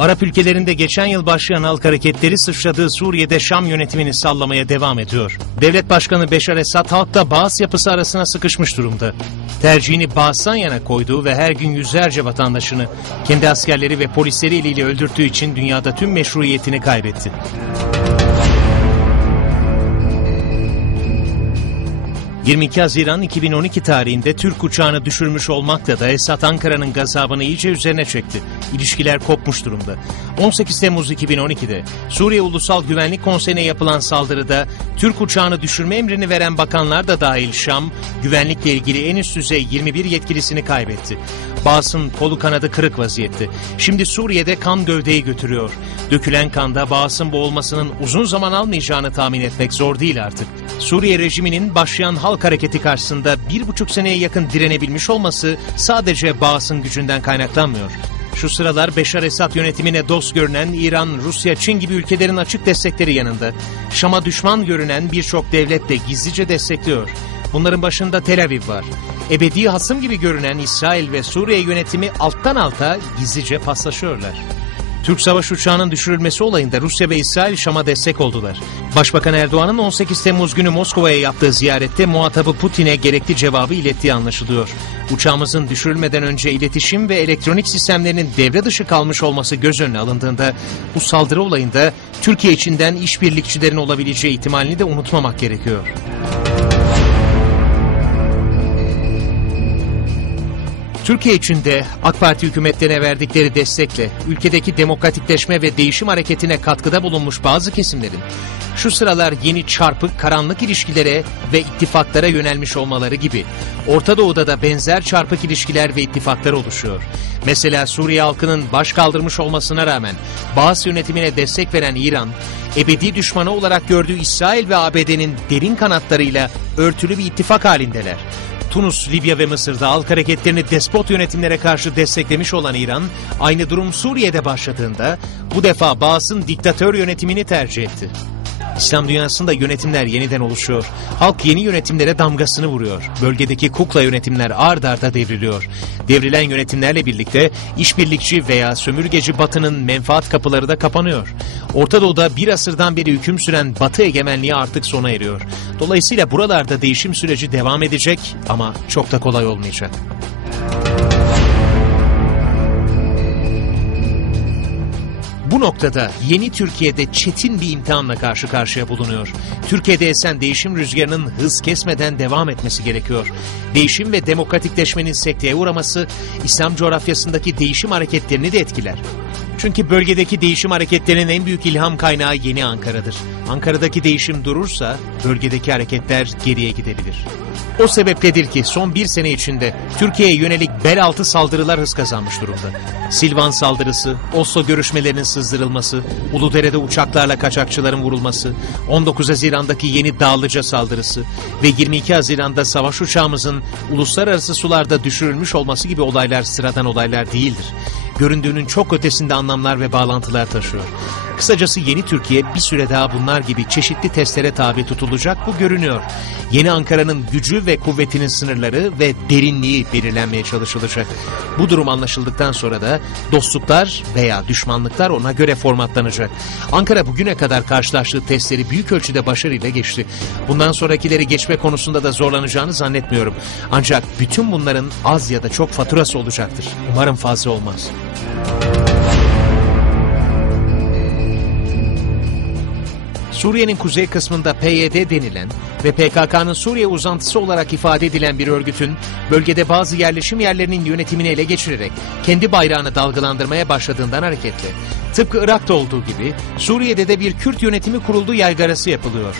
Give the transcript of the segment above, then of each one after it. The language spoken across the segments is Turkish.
Arap ülkelerinde geçen yıl başlayan halk hareketleri sıçradığı Suriye'de Şam yönetimini sallamaya devam ediyor. Devlet Başkanı Beşar Esad halkla Bağız yapısı arasına sıkışmış durumda. Tercihini Bağız'dan yana koyduğu ve her gün yüzlerce vatandaşını kendi askerleri ve polisleri eliyle öldürttüğü için dünyada tüm meşruiyetini kaybetti. 22 Haziran 2012 tarihinde Türk uçağını düşürmüş olmakla da Esat Ankara'nın gazabını iyice üzerine çekti. İlişkiler kopmuş durumda. 18 Temmuz 2012'de Suriye Ulusal Güvenlik Konseyi'ne yapılan saldırıda Türk uçağını düşürme emrini veren bakanlar da dahil Şam, güvenlikle ilgili en üst düzey 21 yetkilisini kaybetti. Bağıs'ın kolu kanadı kırık vaziyette. Şimdi Suriye'de kan gövdeyi götürüyor. Dökülen kanda Bağıs'ın boğulmasının uzun zaman almayacağını tahmin etmek zor değil artık. Suriye rejiminin başlayan halk hareketi karşısında bir buçuk seneye yakın direnebilmiş olması sadece Bağıs'ın gücünden kaynaklanmıyor. Şu sıralar Beşar Esad yönetimine dost görünen İran, Rusya, Çin gibi ülkelerin açık destekleri yanında Şam'a düşman görünen birçok devlet de gizlice destekliyor. Bunların başında Tel Aviv var. Ebedi hasım gibi görünen İsrail ve Suriye yönetimi alttan alta gizlice paslaşıyorlar. Türk savaş uçağının düşürülmesi olayında Rusya ve İsrail Şam'a destek oldular. Başbakan Erdoğan'ın 18 Temmuz günü Moskova'ya yaptığı ziyarette muhatabı Putin'e gerekli cevabı ilettiği anlaşılıyor. Uçağımızın düşürülmeden önce iletişim ve elektronik sistemlerinin devre dışı kalmış olması göz önüne alındığında bu saldırı olayında Türkiye içinden işbirlikçilerin olabileceği ihtimalini de unutmamak gerekiyor. Türkiye içinde AK Parti hükümetlerine verdikleri destekle ülkedeki demokratikleşme ve değişim hareketine katkıda bulunmuş bazı kesimlerin şu sıralar yeni çarpık karanlık ilişkilere ve ittifaklara yönelmiş olmaları gibi Orta Doğu'da da benzer çarpık ilişkiler ve ittifaklar oluşuyor. Mesela Suriye halkının baş kaldırmış olmasına rağmen Bağız yönetimine destek veren İran, ebedi düşmanı olarak gördüğü İsrail ve ABD'nin derin kanatlarıyla örtülü bir ittifak halindeler. Tunus, Libya ve Mısır'da halk hareketlerini despot yönetimlere karşı desteklemiş olan İran, aynı durum Suriye'de başladığında bu defa Bağız'ın diktatör yönetimini tercih etti. İslam dünyasında yönetimler yeniden oluşuyor. Halk yeni yönetimlere damgasını vuruyor. Bölgedeki kukla yönetimler ard arda devriliyor. Devrilen yönetimlerle birlikte işbirlikçi veya sömürgeci batının menfaat kapıları da kapanıyor. Orta Doğu'da bir asırdan beri hüküm süren batı egemenliği artık sona eriyor. Dolayısıyla buralarda değişim süreci devam edecek ama çok da kolay olmayacak. Bu noktada yeni Türkiye'de çetin bir imtihanla karşı karşıya bulunuyor. Türkiye'de esen değişim rüzgarının hız kesmeden devam etmesi gerekiyor. Değişim ve demokratikleşmenin sekteye uğraması İslam coğrafyasındaki değişim hareketlerini de etkiler. Çünkü bölgedeki değişim hareketlerinin en büyük ilham kaynağı yeni Ankara'dır. Ankara'daki değişim durursa bölgedeki hareketler geriye gidebilir. O sebepledir ki son bir sene içinde Türkiye'ye yönelik bel altı saldırılar hız kazanmış durumda. Silvan saldırısı, Oslo görüşmelerinin sızdırılması, Uludere'de uçaklarla kaçakçıların vurulması, 19 Haziran'daki yeni Dağlıca saldırısı ve 22 Haziran'da savaş uçağımızın uluslararası sularda düşürülmüş olması gibi olaylar sıradan olaylar değildir. Göründüğünün çok ötesinde anlamlar ve bağlantılar taşıyor. Kısacası yeni Türkiye bir süre daha bunlar gibi çeşitli testlere tabi tutulacak bu görünüyor. Yeni Ankara'nın gücü ve kuvvetinin sınırları ve derinliği belirlenmeye çalışılacak. Bu durum anlaşıldıktan sonra da dostluklar veya düşmanlıklar ona göre formatlanacak. Ankara bugüne kadar karşılaştığı testleri büyük ölçüde başarıyla geçti. Bundan sonrakileri geçme konusunda da zorlanacağını zannetmiyorum. Ancak bütün bunların az ya da çok faturası olacaktır. Umarım fazla olmaz. Suriye'nin kuzey kısmında PYD denilen ve PKK'nın Suriye uzantısı olarak ifade edilen bir örgütün bölgede bazı yerleşim yerlerinin yönetimini ele geçirerek kendi bayrağını dalgalandırmaya başladığından hareketle tıpkı Irak'ta olduğu gibi Suriye'de de bir Kürt yönetimi kurulduğu yaygarası yapılıyor.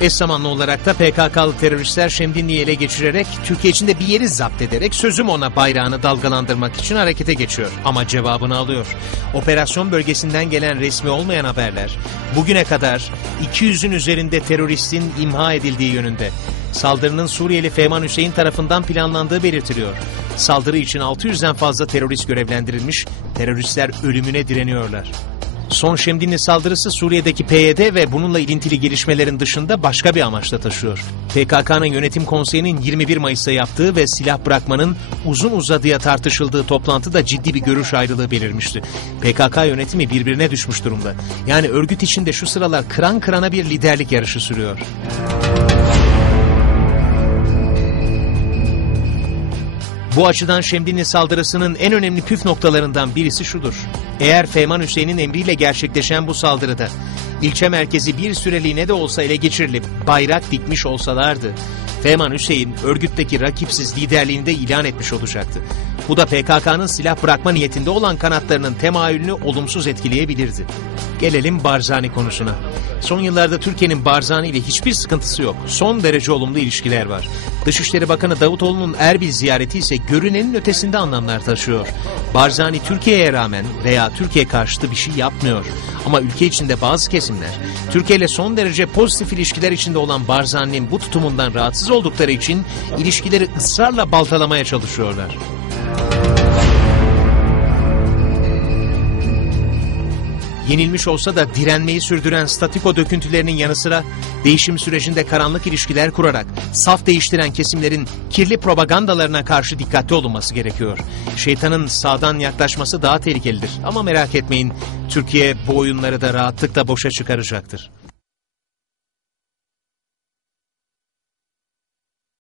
Eş zamanlı olarak da PKK'lı teröristler Şemdinli'yi ele geçirerek Türkiye içinde bir yeri zapt ederek sözüm ona bayrağını dalgalandırmak için harekete geçiyor. Ama cevabını alıyor. Operasyon bölgesinden gelen resmi olmayan haberler bugüne kadar 200'ün üzerinde teröristin imha edildiği yönünde. Saldırının Suriyeli Fehman Hüseyin tarafından planlandığı belirtiliyor. Saldırı için 600'den fazla terörist görevlendirilmiş, teröristler ölümüne direniyorlar. Son Şemdinli saldırısı Suriye'deki PYD ve bununla ilintili gelişmelerin dışında başka bir amaçla taşıyor. PKK'nın yönetim konseyinin 21 Mayıs'ta yaptığı ve silah bırakmanın uzun uzadıya tartışıldığı toplantıda ciddi bir görüş ayrılığı belirmişti. PKK yönetimi birbirine düşmüş durumda. Yani örgüt içinde şu sıralar kıran kırana bir liderlik yarışı sürüyor. Bu açıdan Şemdinli saldırısının en önemli püf noktalarından birisi şudur. Eğer Feyman Hüseyin'in emriyle gerçekleşen bu saldırıda ilçe merkezi bir süreliğine de olsa ele geçirilip bayrak dikmiş olsalardı, Feyman Hüseyin örgütteki rakipsiz liderliğini de ilan etmiş olacaktı. Bu da PKK'nın silah bırakma niyetinde olan kanatlarının temayülünü olumsuz etkileyebilirdi. Gelelim Barzani konusuna. Son yıllarda Türkiye'nin Barzani ile hiçbir sıkıntısı yok. Son derece olumlu ilişkiler var. Dışişleri Bakanı Davutoğlu'nun Erbil ziyareti ise görünenin ötesinde anlamlar taşıyor. Barzani Türkiye'ye rağmen veya Türkiye karşıtı bir şey yapmıyor. Ama ülke içinde bazı kesimler Türkiye ile son derece pozitif ilişkiler içinde olan Barzani'nin bu tutumundan rahatsız oldukları için ilişkileri ısrarla baltalamaya çalışıyorlar. Yenilmiş olsa da direnmeyi sürdüren statiko döküntülerinin yanı sıra değişim sürecinde karanlık ilişkiler kurarak saf değiştiren kesimlerin kirli propagandalarına karşı dikkatli olunması gerekiyor. Şeytanın sağdan yaklaşması daha tehlikelidir ama merak etmeyin Türkiye bu oyunları da rahatlıkla boşa çıkaracaktır.